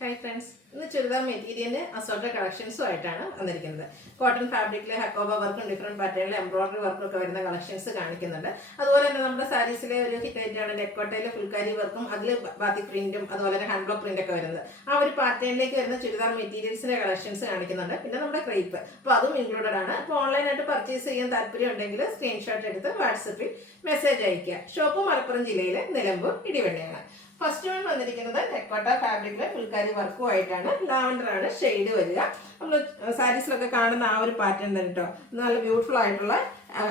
Hi friends, ഇന്ന് ചുരിദാർ മെറ്റീരിയലിന് assorted കളക്ഷൻസും ആയിട്ടാണ് വന്നിരിക്കുന്നത്. കോട്ടൺ ഫാബ്രിക്കിലെ ഹക്കോബ വർക്കും ഡിഫറെൻറ്റ് പാറ്റേണിൽ എംബ്രോയിഡറി വർക്കും ഒക്കെ വരുന്ന കളക്ഷൻസ് കാണിക്കുന്നുണ്ട്. അതുപോലെ തന്നെ നമ്മുടെ സാരീസിലെ ഒരു ഹിറ്റ് ആയിട്ടാണ് നെക്കോട്ടയിലെ ഫുൾക്കാരി വർക്കും അതിൽ ബാത്തിക് പ്രിന്റും അതുപോലെ തന്നെ ഹാൻഡ് ബ്ലോക്ക് പ്രിന്റ് ഒക്കെ വരുന്നത്. ആ ഒരു പാറ്റേണിലേക്ക് വരുന്ന ചുരിദാർ മെറ്റീരിയൽസിന്റെ കളക്ഷൻസ് കാണിക്കുന്നുണ്ട്. പിന്നെ നമ്മുടെ ക്രേപ്പ്, അപ്പോൾ അതും ഇൻക്ലൂഡഡ് ആണ്. അപ്പോൾ ഓൺലൈനായിട്ട് പർച്ചേസ് ചെയ്യാൻ താല്പര്യം ഉണ്ടെങ്കിൽ സ്ക്രീൻഷോട്ട് എടുത്ത് വാട്സപ്പിൽ മെസ്സേജ് അയയ്ക്കുക. ഷോപ്പ് മലപ്പുറം ജില്ലയിലെ നിലമ്പൂർ ഇടിവണ്ണയാണ്. ഫസ്റ്റ് വൺ വന്നിരിക്കുന്നത് നെക്കോട്ട ഫാബ്രിക്കിലെ ഫുൾക്കാരി വർക്കും ആയിട്ടാണ്. ലാവൻഡർ ആണ് ഷെയ്ഡ് വരിക. നമ്മൾ സാരീസിലൊക്കെ കാണുന്ന ആ ഒരു പാറ്റേൺ തന്നെ കേട്ടോ. നല്ല ബ്യൂട്ടിഫുൾ ആയിട്ടുള്ള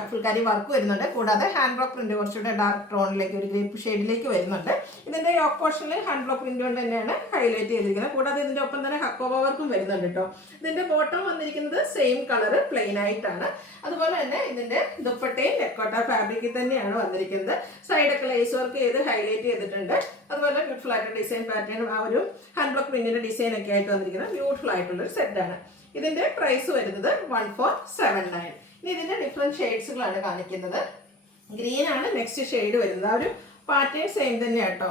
ഫുൾക്കാരി വർക്ക് വരുന്നുണ്ട്. കൂടാതെ ഹാൻഡ് ബ്ലോക്ക് പ്രിന്റ് കുറച്ചുകൂടെ ഡാർക്ക് ടോണിലേക്ക് ഒരു ഗ്രേപ്പ് ഷെയ്ഡിലേക്ക് വരുന്നുണ്ട്. ഇതിന്റെ യോക്ക് പോർഷനിൽ ഹാൻഡ് ബ്ലോക്ക് പ്രിന്റ് കൊണ്ട് തന്നെയാണ് ഹൈലൈറ്റ് ചെയ്തിരിക്കുന്നത്. കൂടാതെ ഇതിന്റെ ഒപ്പം തന്നെ ഹക്കോബ വർക്കും വരുന്നുണ്ട് കേട്ടോ. ഇതിന്റെ ബോട്ടം വന്നിരിക്കുന്നത് സെയിം കളർ പ്ലെയിൻ ആയിട്ടാണ്. അതുപോലെ തന്നെ ഇതിന്റെ ദുപ്പട്ടയും നെക്കോട്ട ഫാബ്രിക്കിൽ തന്നെയാണ് വന്നിരിക്കുന്നത്. സൈഡൊക്കെ ലേസ് വർക്ക് ചെയ്ത് ഹൈലൈറ്റ് ചെയ്തിട്ടുണ്ട്. അതുപോലെ ബ്യൂട്ടിഫുൾ ആയിട്ടുള്ള ഡിസൈൻ പാറ്റേണും ആ ഒരു ഹാൻഡ് ബ്ലോക്ക് പ്രിന്റിന്റെ ഡിസൈൻ ഒക്കെ ആയിട്ട് വന്നിരിക്കുന്നത് ബ്യൂട്ടിഫുൾ ആയിട്ടുള്ള ഒരു സെറ്റാണ്. ഇതിന്റെ പ്രൈസ് വരുന്നത് 1479. ഇനി ഇതിന്റെ ഡിഫറെന്റ് ഷെയ്ഡ്സുകളാണ് കാണിക്കുന്നത്. ഗ്രീൻ ആണ് നെക്സ്റ്റ് ഷെയ്ഡ് വരുന്നത്. ആ ഒരു പാറ്റേൺ സെയിം തന്നെയാണ് കേട്ടോ.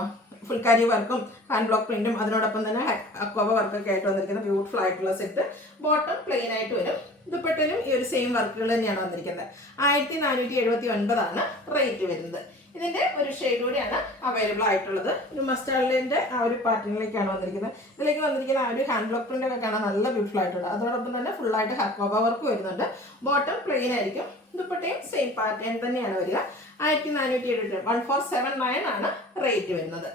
ഫുൾക്കാരി വർക്കും ഹാൻഡ് ബ്ലോക്ക് പ്രിന്റും അതിനോടൊപ്പം തന്നെ അക്വബ വർക്കൊക്കെ ആയിട്ട് വന്നിരിക്കുന്ന ബ്യൂട്ടിഫുൾ ആയിട്ടുള്ള സെറ്റ്. ബോട്ടം പ്ലെയിൻ ആയിട്ട് വരും. ദുപ്പട്ടയിലും ഈ ഒരു സെയിം വർക്കുകൾ തന്നെയാണ് വന്നിരിക്കുന്നത്. 1479 റേറ്റ് വരുന്നത്. ഇതിന്റെ ഒരു ഷെയ്ഡ് കൂടിയാണ് അവൈലബിൾ ആയിട്ടുള്ളത്. ഒരു മസ്റ്റാർഡിന്റെ ആ ഒരു പാറ്റേണിലേക്കാണ് വന്നിരിക്കുന്നത്. ഇതിലേക്ക് വന്നിരിക്കുന്ന ആ ഒരു ഹാൻഡ് ബ്ലോക്ക് പ്രിന്റ് ഒക്കെ കാണാൻ നല്ല ബ്യൂട്ടിഫുൾ ആയിട്ടുണ്ട്. അതോടൊപ്പം തന്നെ ഫുൾ ആയിട്ട് ഹക്കോബ വർക്ക് വരുന്നുണ്ട്. ബോട്ടം പ്ലെയിൻ ആയിരിക്കും. ദുപ്പട്ടയും സെയിം പാറ്റേൺ തന്നെയാണ് വരിക. 1479 1479 ആണ് റേറ്റ് വരുന്നത്.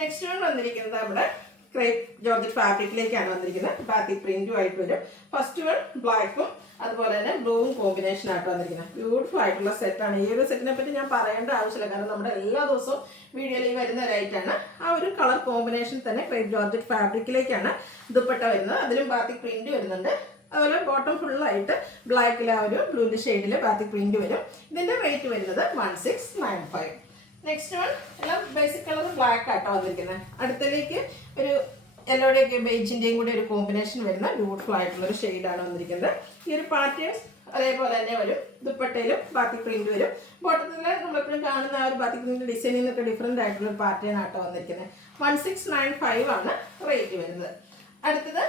നെക്സ്റ്റ് വൺ വന്നിരിക്കുന്നത് നമ്മുടെ ക്രേപ്പ് ജോർജറ്റ് ഫാബ്രിക്കിലേക്കാണ് വന്നിരിക്കുന്നത്. ബാത്തിക് പ്രിന്റും ആയിട്ട് വരും. ഫസ്റ്റ് വൺ ബ്ലാക്കും അതുപോലെ തന്നെ ബ്ലൂവും കോമ്പിനേഷൻ ആയിട്ട് വന്നിരിക്കുന്നത് ബ്യൂട്ടിഫുൾ ആയിട്ടുള്ള സെറ്റാണ്. ഈ ഒരു സെറ്റിനെ പറ്റി ഞാൻ പറയേണ്ട ആവശ്യമില്ല, കാരണം നമ്മുടെ എല്ലാ ദിവസവും വീഡിയോയിൽ വരുന്ന ഒരായിട്ടാണ്. ആ ഒരു കളർ കോമ്പിനേഷൻ തന്നെ ക്രേപ്പ് ജോർജറ്റ് ഫാബ്രിക്കിലേക്കാണ് ദുപ്പട്ട വരുന്നത്. അതിലും ബാത്തിക് പ്രിന്റ് വരുന്നുണ്ട്. അതുപോലെ ബോട്ടം ഫുള്ളായിട്ട് ബ്ലാക്കിൽ ആ ഒരു ബ്ലൂവിൻ്റെ ഷെയ്ഡിൽ ബാത്തിക് പ്രിന്റ് വരും. ഇതിന്റെ റേറ്റ് വരുന്നത് 1695. നെക്സ്റ്റ് വൺ എല്ലാം ബേസിക് കളർ ബ്ലാക്ക് ആട്ടോ വന്നിരിക്കുന്നത്. അടുത്തലേക്ക് ഒരു യെല്ലോയുടെയൊക്കെ ബേജിൻ്റെയും കൂടി ഒരു കോമ്പിനേഷൻ വരുന്ന ബ്യൂട്ടിഫുൾ ആയിട്ടുള്ള ഒരു ഷെയ്ഡാണ് വന്നിരിക്കുന്നത്. ഈ ഒരു പാറ്റേൺസ് അതേപോലെ തന്നെ വരും. ദുപ്പട്ടയിലും ബാത്തിക് പ്രിന്റ് വരും. ബോട്ടത്തിൽ നമ്മളെപ്പോഴും കാണുന്ന ആ ഒരു ബാത്തിക് പ്രിന്റ് ഡിസൈനിൽ നിന്നൊക്കെ ഡിഫറെൻ്റ് ആയിട്ടുള്ള ഒരു പാറ്റേൺ ആട്ടോ വന്നിരിക്കുന്നത്. 1695 ആണ് റേറ്റ് വരുന്നത്. അടുത്തത്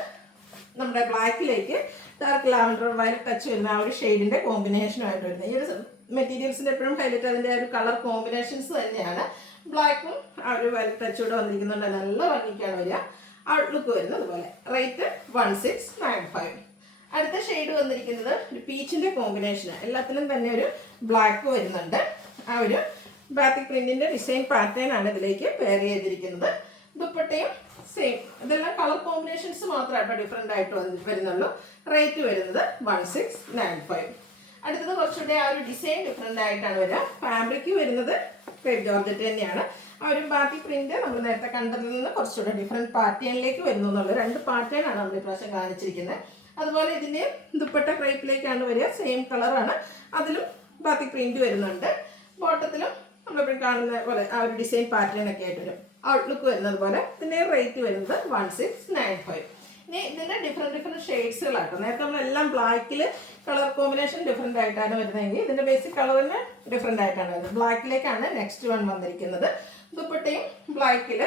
നമ്മുടെ ബ്ലാക്കിലേക്ക് ഡാർക്ക് ലാവൻഡർ വയലറ്റ് ടച്ച് വരുന്ന ആ ഒരു ഷെയ്ഡിന്റെ കോമ്പിനേഷനുമായിട്ട് വരുന്നത്. ഈ ഒരു മെറ്റീരിയൽസിന്റെ എപ്പോഴും ഹൈലൈറ്റ് അതിന്റെ ഒരു കളർ കോമ്പിനേഷൻസ് തന്നെയാണ്. ബ്ലാക്കും ആ ഒരു വയലറ്റ് ടച്ചോടെ വന്നിരിക്കുന്നുണ്ട്. നല്ല ഭംഗിക്കാണ് വരിക. ഔട്ട്ലുക്ക് വരുന്നത് അതുപോലെ. റേറ്റ് 1695. അടുത്ത ഷെയ്ഡ് വന്നിരിക്കുന്നത് ഒരു പീച്ചിന്റെ കോമ്പിനേഷൻ. എല്ലാത്തിലും തന്നെ ഒരു ബ്ലാക്ക് വരുന്നുണ്ട്. ആ ഒരു ബാത്തിക് പ്രിന്റിന്റെ ഡിസൈൻ പാറ്റേൺ ആണ് ഇതിലേക്ക് പെയർ ചെയ്തിരിക്കുന്നത്. ദുപ്പട്ടയും സെയിം. ഇതെല്ലാം കളർ കോമ്പിനേഷൻസ് മാത്രമായിട്ടോ ഡിഫറെൻ്റ് ആയിട്ട് വരുന്നുള്ളൂ. റേറ്റ് വരുന്നത് 1695. അടുത്തത് കുറച്ചുകൂടെ ആ ഒരു ഡിസൈൻ ഡിഫറെൻ്റ് ആയിട്ടാണ് വരിക. ഫാബ്രിക് വരുന്നത് ക്രേപ്പ് ജോർജറ്റ് തന്നെയാണ്. ആ ഒരു ബാത്തിക് പ്രിന്റ് നമ്മൾ നേരത്തെ കണ്ടതിൽ നിന്ന് കുറച്ചുകൂടെ ഡിഫറെൻറ്റ് പാറ്റേണിലേക്ക് വരുന്നു എന്നുള്ള രണ്ട് പാറ്റേൺ ആണ് നമ്മൾ ഇപ്രാവശ്യം കാണിച്ചിരിക്കുന്നത്. അതുപോലെ ഇതിൻ്റെ ദുപ്പട്ട ക്രേപ്പിലേക്കാണ് വരിക. സെയിം കളറാണ്. അതിലും ബാത്തിക് പ്രിന്റ് വരുന്നുണ്ട്. ബോട്ടത്തിലും നമ്മളിപ്പോഴും കാണുന്ന പോലെ ആ ഒരു ഡിസൈൻ പാറ്റേൺ ഒക്കെ ആയിട്ട് വരും. ഔട്ട്ലുക്ക് വരുന്നത് പോലെ. ഇതിൻ്റെ റേറ്റ് വരുന്നത് 1695. ഇനി ഇതിൻ്റെ ഡിഫറെൻറ്റ് ഷെയ്ഡ്സുകളാട്ടോ. നേരത്തെ നമ്മളെല്ലാം ബ്ലാക്കിൽ കളർ കോമ്പിനേഷൻ ഡിഫറെൻ്റ് ആയിട്ടാണ് വരുന്നതെങ്കിൽ ഇതിൻ്റെ ബേസിക് കളർ തന്നെ ഡിഫറെൻ്റ് ആയിട്ടാണ് വരുന്നത്. ബ്ലാക്കിലേക്കാണ് നെക്സ്റ്റ് വൺ വന്നിരിക്കുന്നത്. ദുപ്പട്ടയും ബ്ലാക്കിൽ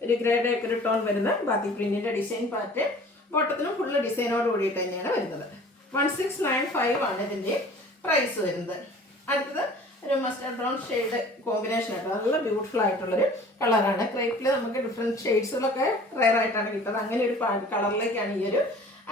ഒരു ഗ്രേഡ് ഒരു ടോൺ വരുന്ന ബാത്തിക് പ്രിന്റിൻ്റെ ഡിസൈൻ പാറ്റേൺ. ബോട്ടത്തിനും ഫുള്ള് ഡിസൈനോട് കൂടിയിട്ട് തന്നെയാണ് വരുന്നത്. 1695 ആണ് ഇതിൻ്റെ പ്രൈസ് വരുന്നത്. അടുത്തത് ഒരു മസ്റ്റർഡ് ബ്രൗൺ ഷെയ്ഡ് കോമ്പിനേഷൻ ആയിട്ട് നല്ല ബ്യൂട്ടിഫുൾ ആയിട്ടുള്ളൊരു കളറാണ്. ക്രേപ്പിൽ നമുക്ക് ഡിഫറെൻറ്റ് ഷെയ്ഡ്സുകളൊക്കെ റെയർ ആയിട്ടാണ് കിട്ടുന്നത്. അങ്ങനെ ഒരു കളറിലേക്കാണ് ഈ ഒരു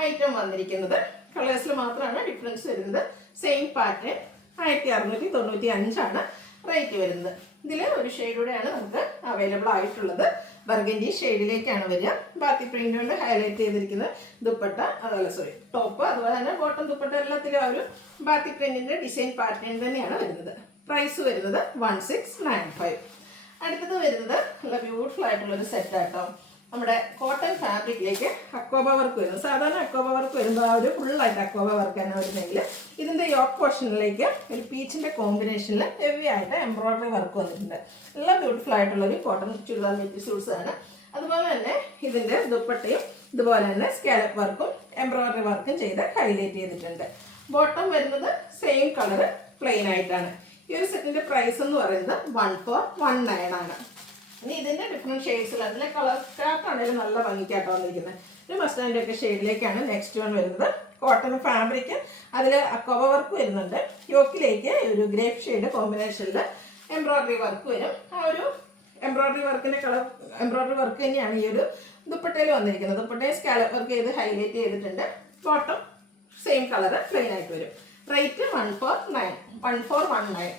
ഐറ്റം വന്നിരിക്കുന്നത്. കളേഴ്സിൽ മാത്രമാണ് ഡിഫറൻസ് വരുന്നത്. Same pattern. 1695 ആണ് റേറ്റ് വരുന്നത്. ഇതിൽ ഒരു ഷെയ്ഡ് കൂടെയാണ് നമുക്ക് അവൈലബിൾ ആയിട്ടുള്ളത്. ബർഗൻഡി ഷെയ്ഡിലേക്കാണ് വരിക. ബാത്തി പ്രിന്റ് കൊണ്ട് ഹൈലൈറ്റ് ചെയ്തിരിക്കുന്നത് ദുപ്പട്ട, അതുപോലെ ടോപ്പ്, അതുപോലെ തന്നെ ബോട്ടം ദുപ്പട്ട എല്ലാത്തിലും ആ ഒരു ബാത്തി പ്രിന്റിന്റെ ഡിസൈൻ പാറ്റേൺ തന്നെയാണ് വരുന്നത്. പ്രൈസ് വരുന്നത് 1695. അടുത്തത് വരുന്നത് നല്ല ബ്യൂട്ടിഫുൾ ആയിട്ടുള്ളൊരു സെറ്റാട്ടോ. നമ്മുടെ കോട്ടൺ ഫാബ്രിക്കിലേക്ക് അക്വബ വർക്ക് വരുന്നത്. സാധാരണ അക്വബ വർക്ക് വരുമ്പോൾ ആ ഒരു ഫുള്ളായിട്ട് അക്വബ വർക്കാണ് വരുന്നതെങ്കിൽ ഇതിൻ്റെ യോക്ക് പോർഷനിലേക്ക് ഒരു പീച്ചിൻ്റെ കോമ്പിനേഷനിൽ ഹെവി ആയിട്ട് എംബ്രോയിഡറി വർക്ക് വന്നിട്ടുണ്ട്. എല്ലാം ബ്യൂട്ടിഫുൾ ആയിട്ടുള്ളൊരു കോട്ടൺ ചുരിദാർ മെറ്റീരിയൽസ് ആണ്. അതുപോലെ തന്നെ ഇതിൻ്റെ ദുപ്പട്ടയും ഇതുപോലെ തന്നെ സ്കാലപ്പ് വർക്കും എംബ്രോയിഡറി വർക്കും ചെയ്ത് ഹൈലൈറ്റ് ചെയ്തിട്ടുണ്ട്. ബോട്ടം വരുന്നത് സെയിം കളർ പ്ലെയിൻ ആയിട്ടാണ്. ഈ ഒരു സെറ്റിൻ്റെ പ്രൈസ് എന്ന് പറയുന്നത് 1419 ആണ്. ഇനി ഇതിൻ്റെ ഡിഫറെൻറ്റ് ഷെയ്ഡ്സിൽ അതിലെ കളർ ചാർട്ടാണെങ്കിലും നല്ല ഭംഗിക്കാട്ടോ വന്നിരിക്കുന്നത്. ഒരു മസ്റ്റാൻഡ് ഒക്കെ ഷെയ്ഡിലേക്കാണ് നെക്സ്റ്റ് വൺ വരുന്നത്. കോട്ടൺ ഫാബ്രിക്, അതിൽ അക്കോബ വർക്ക് വരുന്നുണ്ട്. യോക്കിലേക്ക് ഒരു ഗ്രേപ്പ് ഷെയ്ഡ് കോമ്പിനേഷനിൽ എംബ്രോയ്ഡറി വർക്ക് വരും. ആ ഒരു എംബ്രോയ്ഡറി വർക്കിൻ്റെ കളർ എംബ്രോയ്ഡറി വർക്ക് തന്നെയാണ് ഈ ഒരു ദുപ്പട്ടയിൽ വന്നിരിക്കുന്നത്. ദുപ്പട്ടയെ സ്കാലപ്പ് വർക്ക് ചെയ്ത് ഹൈലൈറ്റ് ചെയ്തിട്ടുണ്ട്. ബോട്ടം സെയിം കളർ പ്ലെയിൻ ആയിട്ട് വരും. റേറ്റ് 1419.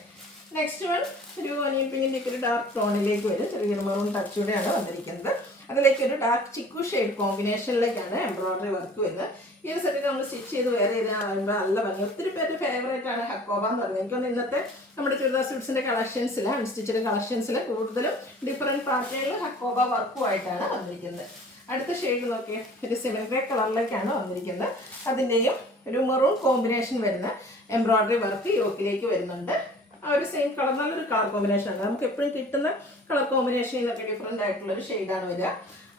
നെക്സ്റ്റ് വൺ ഒരു ഒനിയൻ പിങ്കിൻ്റെ ഒക്കെ ഒരു ഡാർക്ക് ടോണിലേക്ക് വരും. ചെറിയൊരു മെറൂൺ ടച്ചൂടെയാണ് വന്നിരിക്കുന്നത്. അതിലേക്ക് ഒരു ഡാർക്ക് ചിക്കു ഷെയ്ഡ് കോമ്പിനേഷനിലേക്കാണ് എംബ്രോയ്ഡറി വർക്ക് വരുന്നത്. ഈ ഒരു സെറ്റ് നമ്മൾ സ്റ്റിച്ച് ചെയ്ത് വേറെ ചെയ്ത് പറയുമ്പോൾ നല്ല ഭംഗി. ഒത്തിരി പേരുടെ ഫേവറേറ്റ് ആണ് ഹക്കോബ എന്ന് പറയുന്നത്. എനിക്കൊന്ന് ഇന്നത്തെ നമ്മുടെ ചുരിദാർ സ്യൂട്ട്സിൻ്റെ കളക്ഷൻസിൽ അൺസ്റ്റിച്ചഡ് കളക്ഷൻസിൽ കൂടുതലും ഡിഫറെൻറ്റ് പാറ്റേണിൽ ഹക്കോബ വർക്കുമായിട്ടാണ് വന്നിരിക്കുന്നത്. അടുത്ത ഷെയ്ഡ് നോക്കിയേ, ഒരു സിമൻ ഗ്രേ കളറിലേക്കാണ് വന്നിരിക്കുന്നത്. അതിൻ്റെയും ഒരു മെറൂൺ കോമ്പിനേഷൻ വരുന്ന എംബ്രോയ്ഡറി വർക്ക് യോക്കിലേക്ക് വരുന്നുണ്ട്. ആ ഒരു സെയിം കളർ, നല്ലൊരു കളർ കോമ്പിനേഷനാണ്. നമുക്ക് എപ്പോഴും കിട്ടുന്ന കളർ കോമ്പിനേഷനിൽ നിന്നൊക്കെ ഡിഫറെൻ്റ് ആയിട്ടുള്ളൊരു ഷെയ്ഡാണ് വരിക.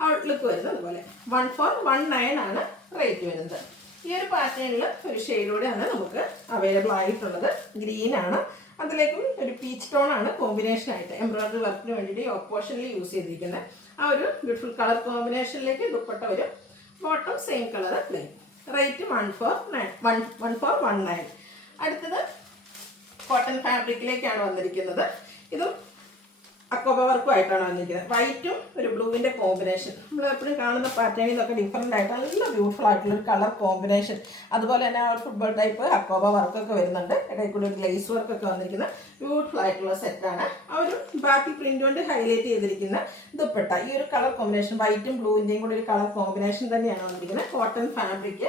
ഔട്ട്ലുക്ക് വരുന്നത് അതുപോലെ. 1419 ആണ് റേറ്റ് വരുന്നത്. ഈ ഒരു പാറ്റേണിൽ ഒരു ഷെയ്ഡോടെയാണ് നമുക്ക് അവൈലബിൾ ആയിട്ടുള്ളത്. ഗ്രീനാണ്, അതിലേക്കും ഒരു പീച്ച് ടോണാണ് കോമ്പിനേഷനായിട്ട് എംബ്രോയ്ഡറി വർക്കിന് വേണ്ടിയിട്ട് ഓപ്പോഷനിൽ യൂസ് ചെയ്തിരിക്കുന്നത്. ആ ഒരു ബ്യൂട്ടിഫുൾ കളർ കോമ്പിനേഷനിലേക്ക് ദുപ്പട്ട വരും. Bottom same colour plain. Rate 1419. അടുത്തത് കോട്ടൺ ഫാബ്രിക്കിലേക്കാണ് വന്നിരിക്കുന്നത്. ഇതും അക്കോബ വർക്കുമായിട്ടാണ് വന്നിരിക്കുന്നത്. വൈറ്റും ഒരു ബ്ലൂവിൻ്റെ കോമ്പിനേഷൻ. നമ്മൾ എപ്പോഴും കാണുന്ന പാറ്റേണിൽ നിന്നൊക്കെ ഡിഫറെൻ്റ് ആയിട്ട് നല്ല ബ്യൂട്ടിഫുൾ ആയിട്ടുള്ളൊരു കളർ കോമ്പിനേഷൻ. അതുപോലെ തന്നെ ആ ഒരു ഫുട്ബോൾ ടൈപ്പ് അക്കോബ വർക്കൊക്കെ വരുന്നുണ്ട്. ഇടയിൽ കൂടി ഒരു ഗ്ലേസ് വർക്കൊക്കെ വന്നിരിക്കുന്ന ബ്യൂട്ടിഫുൾ ആയിട്ടുള്ള സെറ്റാണ്. ആ ഒരു ബാക്കി പ്രിൻ്റ് കൊണ്ട് ഹൈലൈറ്റ് ചെയ്തിരിക്കുന്ന ദുപ്പട്ട. ഈ ഒരു കളർ കോമ്പിനേഷൻ വൈറ്റും ബ്ലൂവിൻ്റെയും കൂടി ഒരു കളർ കോമ്പിനേഷൻ തന്നെയാണ് വന്നിരിക്കുന്നത്. കോട്ടൺ ഫാബ്രിക്,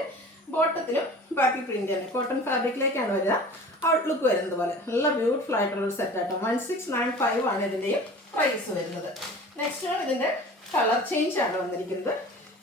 ബോട്ടത്തിലും ബാക്കി പ്രിൻ്റ് തന്നെ. കോട്ടൺ ഫാബ്രിക്കിലേക്കാണ് വരിക. ഔട്ട്ലുക്ക് വരുന്നത് പോലെ നല്ല ബ്യൂട്ടിഫുൾ ആയിട്ടുള്ള സെറ്റ് ആട്ടോ. 1695 ആണ് ഇതിൻ്റെയും പ്രൈസ് വരുന്നത്. നെക്സ്റ്റ് ആണ് ഇതിൻ്റെ കളർ ചേഞ്ച് ആണ് വന്നിരിക്കുന്നത്.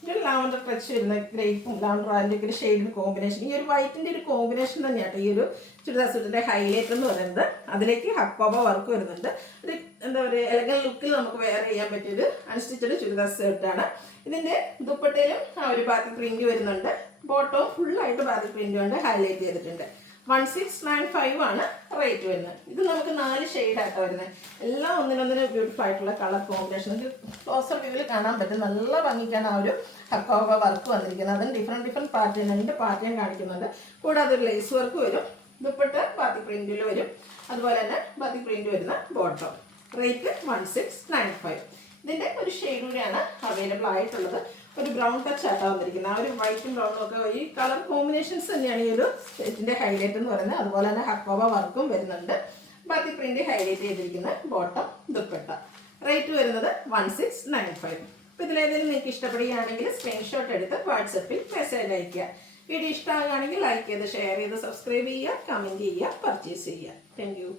ഒരു ലാവൻഡർ ടച്ച് വരുന്ന ഗ്രേപ്പും ലാവൻഡർ അതിൻ്റെ ഒരു ഷെയ്ഡ് കോമ്പിനേഷൻ. ഈ ഒരു വൈറ്റിൻ്റെ ഒരു കോമ്പിനേഷൻ തന്നെയാട്ടോ ഈ ഒരു ചുരിദാർ സെറ്റിൻ്റെ ഹൈലൈറ്റ് എന്ന് പറയുന്നത്. അതിലേക്ക് ഹക്കോബ വർക്ക് വരുന്നുണ്ട്. ഒരു എന്താ പറയുക, എലഗൻ ലുക്കിൽ നമുക്ക് വെയർ ചെയ്യാൻ പറ്റിയൊരു അൺസ്റ്റിച്ചഡ് ചുരിദാർ സെറ്റാണ്. ഇതിൻ്റെ ദുപ്പട്ടയിലും ആ ഒരു ബാത്തിക് പ്രിന്റ് വരുന്നുണ്ട്. ബോട്ടവും ഫുള്ളായിട്ട് ബാത്തിക് പ്രിന്റ് കൊണ്ട് ഹൈലൈറ്റ് ചെയ്തിട്ടുണ്ട്. 1695 ആണ് റേറ്റ് വരുന്നത്. ഇത് നമുക്ക് 4 ഷെയ്ഡായിട്ടോ വരുന്നത്. എല്ലാം ഒന്നിനൊന്നിന് ബ്യൂട്ടിഫുൾ ആയിട്ടുള്ള കളർ കോമ്പിനേഷൻ. ഇത് ക്ലോസർ വ്യൂവിൽ കാണാൻ പറ്റും. നല്ല ഭംഗിക്കാണ് ആ ഒരു ഹക്കോബ വർക്ക് വന്നിരിക്കുന്നത്. അതിന് ഡിഫറെൻറ്റ് പാറ്റേൺ, അതിൻ്റെ പാറ്റേൺ കാണിക്കുന്നുണ്ട്. കൂടാതെ ഒരു ലേസ് വർക്ക് വരും. ദുപ്പട്ട ബാത്തിക് പ്രിന്റിൽ വരും. അതുപോലെ തന്നെ ബാത്തിക് പ്രിന്റ് വരുന്ന ബോട്ടം. റേറ്റ് 1695. ഇതിൻ്റെ ഒരു ഷെയ്ഡ് കൂടിയാണ് അവൈലബിൾ ആയിട്ടുള്ളത്. ഒരു ബ്രൗൺ ടച്ച് ആയിട്ടാണ് വന്നിരിക്കുന്നത്. ആ ഒരു വൈറ്റും ബ്രൗണും ഒക്കെ ഈ കളർ കോമ്പിനേഷൻസ് തന്നെയാണ് ഈ ഒരു സെറ്റിൻ്റെ ഹൈലൈറ്റ് എന്ന് പറയുന്നത്. അതുപോലെ തന്നെ ഹക്കോബ വർക്കും വരുന്നുണ്ട്. ബാത്തിക് പ്രിന്റ് ഹൈലൈറ്റ് ചെയ്തിരിക്കുന്ന ബോട്ടം, ദുപ്പട്ട. റേറ്റ് വരുന്നത് 1695. അപ്പോൾ ഇതിലേതെങ്കിലും നിങ്ങൾക്ക് ഇഷ്ടപ്പെടുകയാണെങ്കിൽ സ്ക്രീൻഷോട്ട് എടുത്ത് വാട്സപ്പിൽ മെസ്സേജ് അയയ്ക്കുക. വീഡിയോ ഇഷ്ടമാകുകയാണെങ്കിൽ ലൈക്ക് ചെയ്ത് ഷെയർ ചെയ്ത് സബ്സ്ക്രൈബ് ചെയ്യുക, കമൻറ്റ് ചെയ്യുക, പർച്ചേസ് ചെയ്യുക. Thank you.